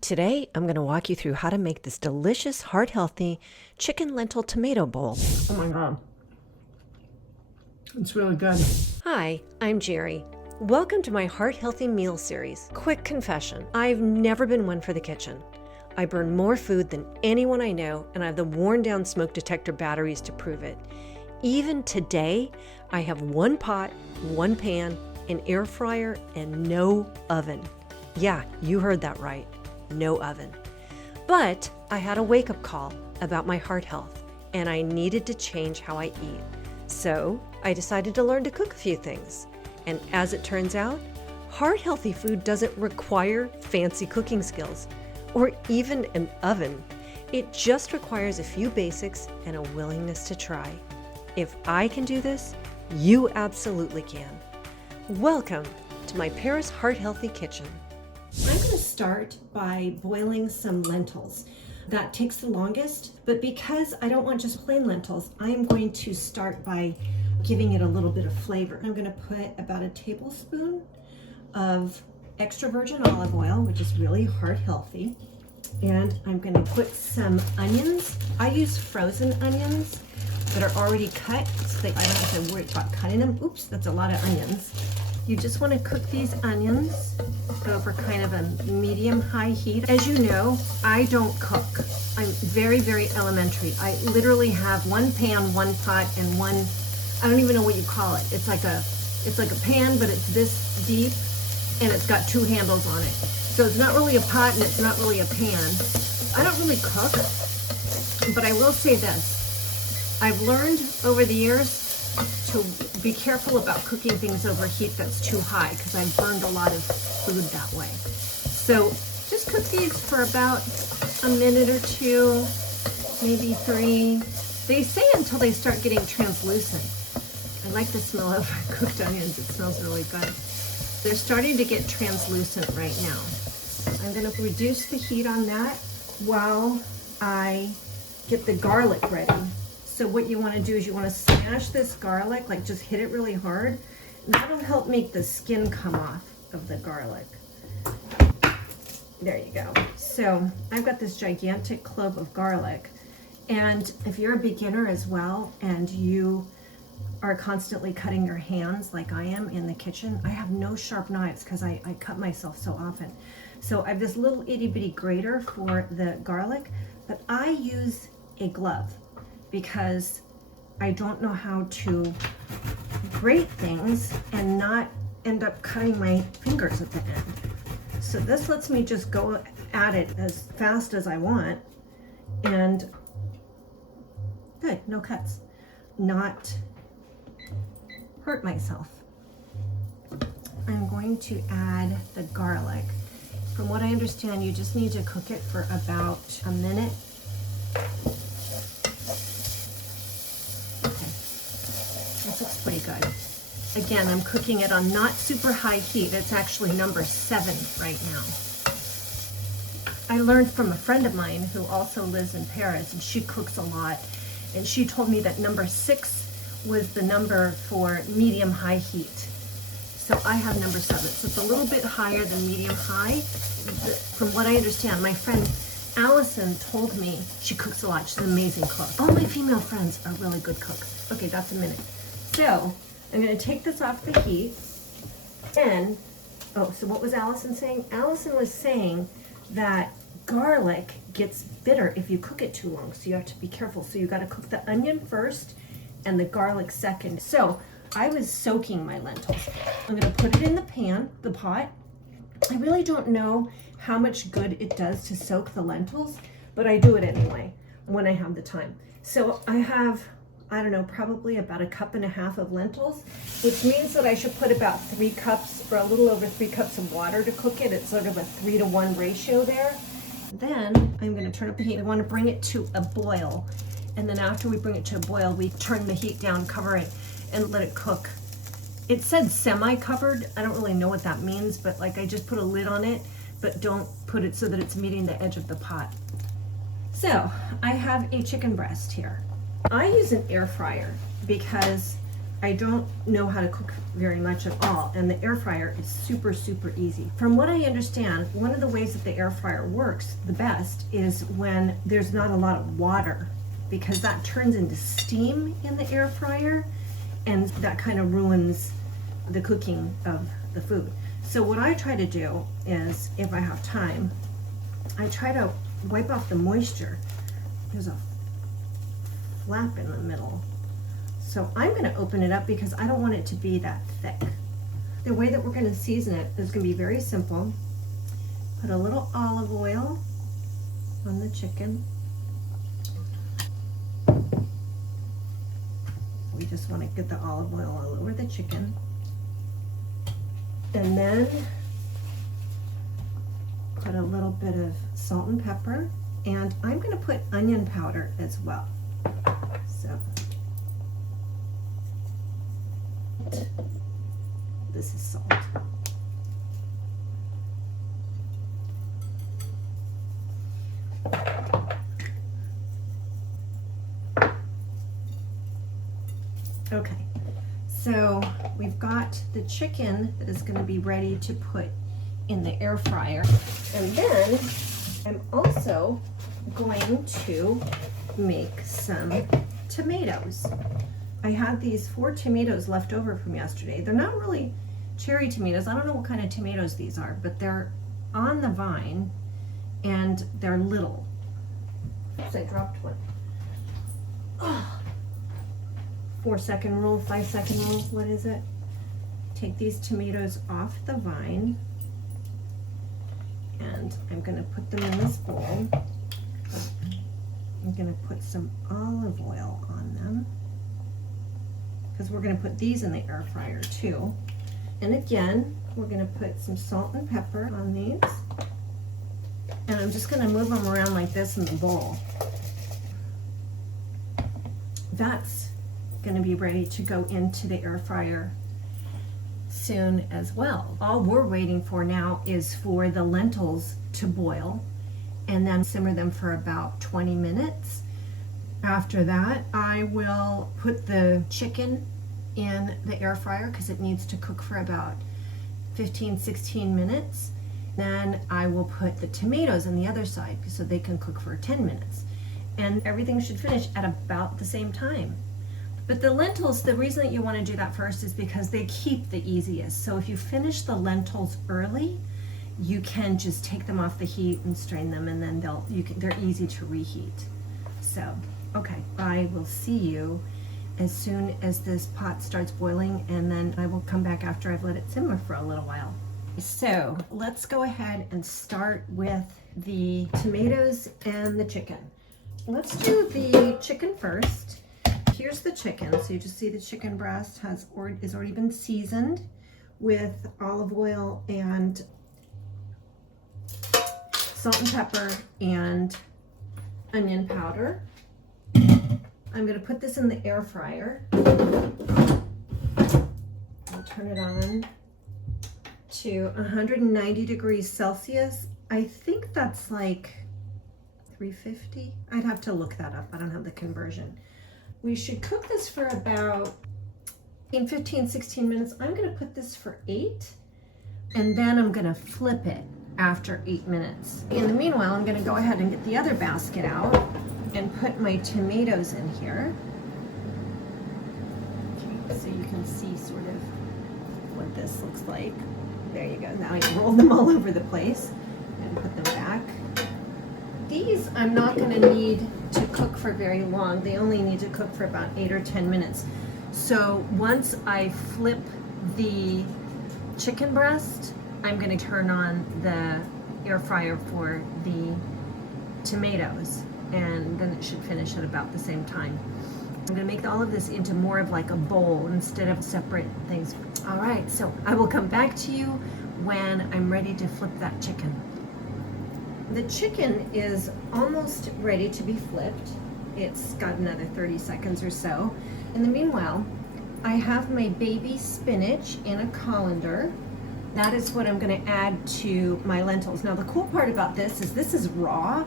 Today, I'm going to walk you through how to make this delicious, heart-healthy chicken lentil tomato bowl. Oh my God. It's really good. Hi, I'm Jerry. Welcome to my Heart Healthy Meal series. Quick confession, I've never been one for the kitchen. I burn more food than anyone I know, and I have the worn down smoke detector batteries to prove it. Even today, I have one pot, one pan, an air fryer, and no oven. Yeah, you heard that right. No oven. But I had a wake-up call about my heart health, and I needed to change how I eat. So I decided to learn to cook a few things. And as it turns out, heart-healthy food doesn't require fancy cooking skills or even an oven. It just requires a few basics and a willingness to try. If I can do this, you absolutely can. Welcome to my Paris Heart Healthy Kitchen. I'm going to start by boiling some lentils. That takes the longest, but because I don't want just plain lentils, I am going to start by giving it a little bit of flavor. I'm going to put about a tablespoon of extra virgin olive oil, which is really heart healthy. And I'm going to put some onions. I use frozen onions that are already cut, so that I don't have to worry about cutting them. Oops, that's a lot of onions. You just want to cook these onions over kind of a medium-high heat. As you know, I don't cook. I'm very, very elementary. I literally have one pan, one pot, and one, I don't even know what you call it. It's like a pan, but it's this deep, and it's got two handles on it. So it's not really a pot, and it's not really a pan. I don't really cook, but I will say this. I've learned over the years to be careful about cooking things over heat that's too high, because I've burned a lot of food that way. So just cook these for about a minute or two, maybe 3. They say until they start getting translucent. I like the smell of cooked onions. It smells really good. They're starting to get translucent right now. I'm going to reduce the heat on that while I get the garlic ready. So what you want to do is you want to smash this garlic, like just hit it really hard. That'll help make the skin come off of the garlic. There you go. So I've got this gigantic clove of garlic. And if you're a beginner as well, and you are constantly cutting your hands like I am in the kitchen, I have no sharp knives because I cut myself so often. So I have this little itty bitty grater for the garlic, but I use a glove, because I don't know how to grate things and not end up cutting my fingers at the end. So this lets me just go at it as fast as I want, and good, no cuts, not hurt myself. I'm going to add the garlic. From what I understand, you just need to cook it for about a minute. This looks pretty good. Again, I'm cooking it on not super high heat. It's actually number 7 right now. I learned from a friend of mine who also lives in Paris, and she cooks a lot, and she told me that number 6 was the number for medium high heat. So I have number 7. So it's a little bit higher than medium high. From what I understand, my friend Allison told me she cooks a lot. She's an amazing cook. All my female friends are really good cooks. Okay, that's a minute. So I'm going to take this off the heat. And, oh, so what was Allison saying? Allison was saying that garlic gets bitter if you cook it too long. So you have to be careful. So you got to cook the onion first and the garlic second. So I was soaking my lentils. I'm going to put it in the pan, the pot. I really don't know how much good it does to soak the lentils, but I do it anyway when I have the time. So I have, I don't know, probably about 1.5 cups of lentils, which means that I should put about 3 cups or a little over 3 cups of water to cook it. It's sort of a 3-to-1 ratio there. Then I'm going to turn up the heat. We want to bring it to a boil. And then after we bring it to a boil, we turn the heat down, cover it, and let it cook. It said semi-covered. I don't really know what that means, but like I just put a lid on it, but don't put it so that it's meeting the edge of the pot. So I have a chicken breast here. I use an air fryer because I don't know how to cook very much at all, and the air fryer is super, super easy. From what I understand, one of the ways that the air fryer works the best is when there's not a lot of water, because that turns into steam in the air fryer, and that kind of ruins the cooking of the food. So what I try to do is, if I have time, I try to wipe off the moisture. There's a flap in the middle. So I'm going to open it up because I don't want it to be that thick. The way that we're going to season it is going to be very simple. Put a little olive oil on the chicken. We just want to get the olive oil all over the chicken. And then put a little bit of salt and pepper. And I'm going to put onion powder as well. So this is salt. Okay, so we've got the chicken that is going to be ready to put in the air fryer. And then I'm also going to make some tomatoes. I had these 4 tomatoes left over from yesterday. They're not really cherry tomatoes. I don't know what kind of tomatoes these are, but they're on the vine and they're little. Oops, I dropped one. Oh. 4-second rule, 5-second rule, what is it? Take these tomatoes off the vine, and I'm gonna put them in this bowl. I'm gonna put some olive oil on them, because we're going to put these in the air fryer too. And again, we're going to put some salt and pepper on these. And I'm just going to move them around like this in the bowl. That's going to be ready to go into the air fryer soon as well. All we're waiting for now is for the lentils to boil and then simmer them for about 20 minutes. After that, I will put the chicken in the air fryer because it needs to cook for about 15-16 minutes. Then I will put the tomatoes on the other side so they can cook for 10 minutes. And everything should finish at about the same time. But the lentils, the reason that you want to do that first is because they keep the easiest. So if you finish the lentils early, you can just take them off the heat and strain them, and then they're easy to reheat. So. Okay, I will see you as soon as this pot starts boiling, and then I will come back after I've let it simmer for a little while. So let's go ahead and start with the tomatoes and the chicken. Let's do the chicken first. Here's the chicken. So you just see the chicken breast is already been seasoned with olive oil and salt and pepper and onion powder. I'm going to put this in the air fryer. I'll turn it on to 190 degrees Celsius. I think that's like 350. I'd have to look that up. I don't have the conversion. We should cook this for about 15-16 minutes. I'm going to put this for 8, and then I'm going to flip it after 8 minutes. In the meanwhile, I'm going to go ahead and get the other basket out and put my tomatoes in here. Okay, so you can see sort of what this looks like. There you go. Now you roll them all over the place and put them back. These I'm not going to need to cook for very long. They only need to cook for about 8 or 10 minutes. So once I flip the chicken breast, I'm going to turn on the air fryer for the tomatoes, and then it should finish at about the same time. I'm going to make all of this into more of like a bowl instead of separate things. All right, so I will come back to you when I'm ready to flip that chicken. The chicken is almost ready to be flipped. It's got another 30 seconds or so. In the meanwhile, I have my baby spinach in a colander. That is what I'm going to add to my lentils. Now the cool part about this is raw.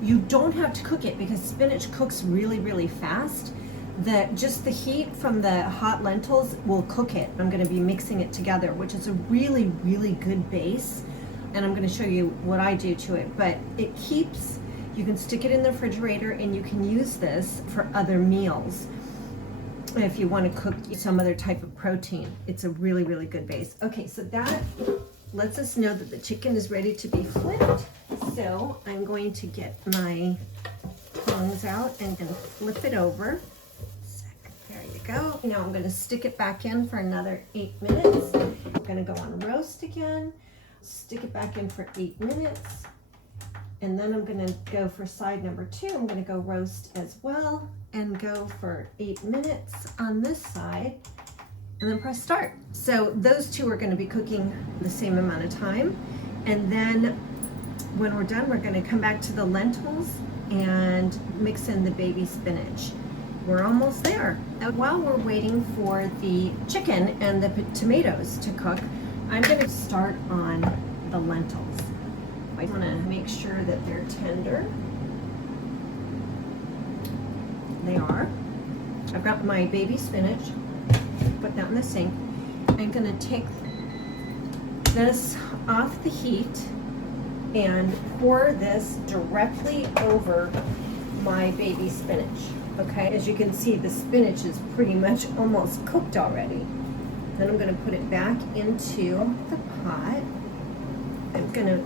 You don't have to cook it because spinach cooks really, really fast. just the heat from the hot lentils will cook it. I'm gonna be mixing it together, which is a really, really good base. And I'm gonna show you what I do to it, but it keeps, you can stick it in the refrigerator and you can use this for other meals. If you want to cook some other type of protein, it's a really, really good base. Okay, so that lets us know that the chicken is ready to be flipped. So I'm going to get my tongs out and flip it over. There you go. Now I'm going to stick it back in for another 8 minutes. I'm going to go on roast again, stick it back in for 8 minutes. And then I'm gonna go for side number 2. I'm gonna go roast as well and go for 8 minutes on this side and then press start. So those two are gonna be cooking the same amount of time. And then when we're done, we're gonna come back to the lentils and mix in the baby spinach. We're almost there. And while we're waiting for the chicken and the tomatoes to cook, I'm gonna start on the lentils. I want to make sure that they're tender. They are. I've got my baby spinach, put that in the sink. I'm going to take this off the heat and pour this directly over my baby spinach. Okay, as you can see, the spinach is pretty much almost cooked already. Then I'm going to put it back into the pot. I'm going to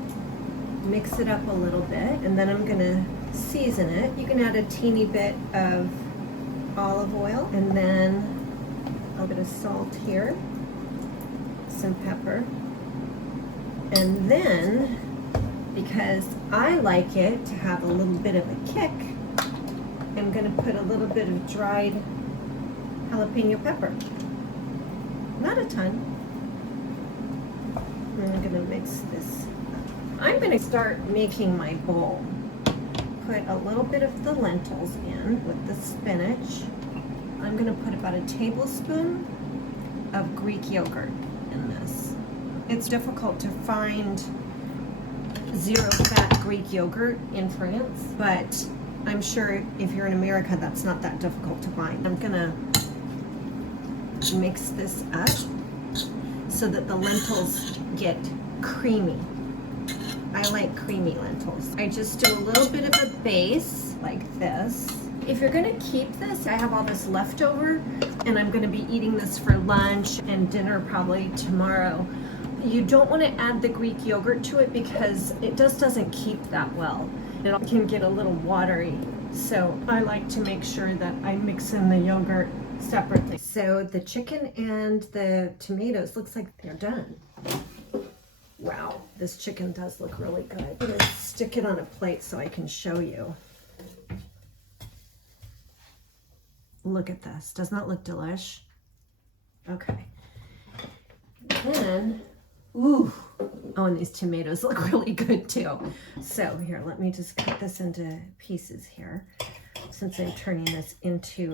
mix it up a little bit, and then I'm gonna season it. You can add a teeny bit of olive oil, and then a little bit of salt here, some pepper, and then, because I like it to have a little bit of a kick, I'm gonna put a little bit of dried jalapeno pepper. Not a ton. And I'm gonna mix this. I'm going to start making my bowl. Put a little bit of the lentils in with the spinach. I'm going to put about a tablespoon of Greek yogurt in this. It's difficult to find zero-fat Greek yogurt in France, but I'm sure if you're in America, that's not that difficult to find. I'm going to mix this up so that the lentils get creamy. I like creamy lentils. I just do a little bit of a base like this. If you're gonna keep this, I have all this leftover and I'm gonna be eating this for lunch and dinner probably tomorrow. You don't wanna add the Greek yogurt to it because it just doesn't keep that well. It can get a little watery. So I like to make sure that I mix in the yogurt separately. So the chicken and the tomatoes looks like they're done. Wow, this chicken does look really good. I'm gonna stick it on a plate so I can show you. Look at this. Doesn't that look delish? Okay. Then, ooh, oh, and these tomatoes look really good too. So here, let me just cut this into pieces here, since I'm turning this into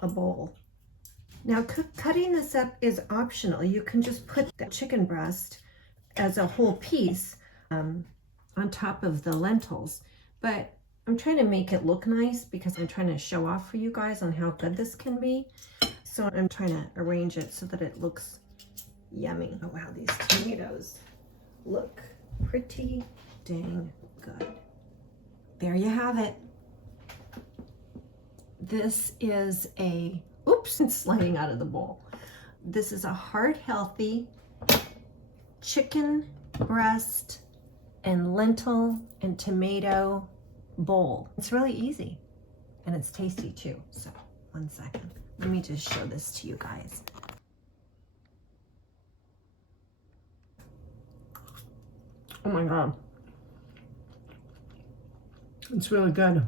a bowl. Now, cutting this up is optional. You can just put the chicken breast as a whole piece on top of the lentils, but I'm trying to make it look nice because I'm trying to show off for you guys on how good this can be. So I'm trying to arrange it so that it looks yummy. Oh wow, these tomatoes look pretty dang good. There you have it. This is a, oops, it's sliding out of the bowl. This is a heart-healthy chicken breast and lentil and tomato bowl. It's really easy and it's tasty too. So 1 second, let me just show this to you guys. Oh my God, it's really good.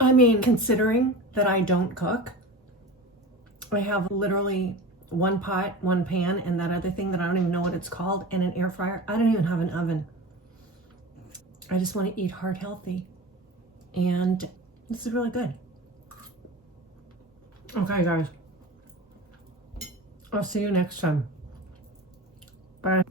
I mean, considering that I don't cook, I have literally one pot, one pan, and that other thing that I don't even know what it's called, and an air fryer. I don't even have an oven. I just want to eat heart healthy. And this is really good. Okay, guys. I'll see you next time. Bye.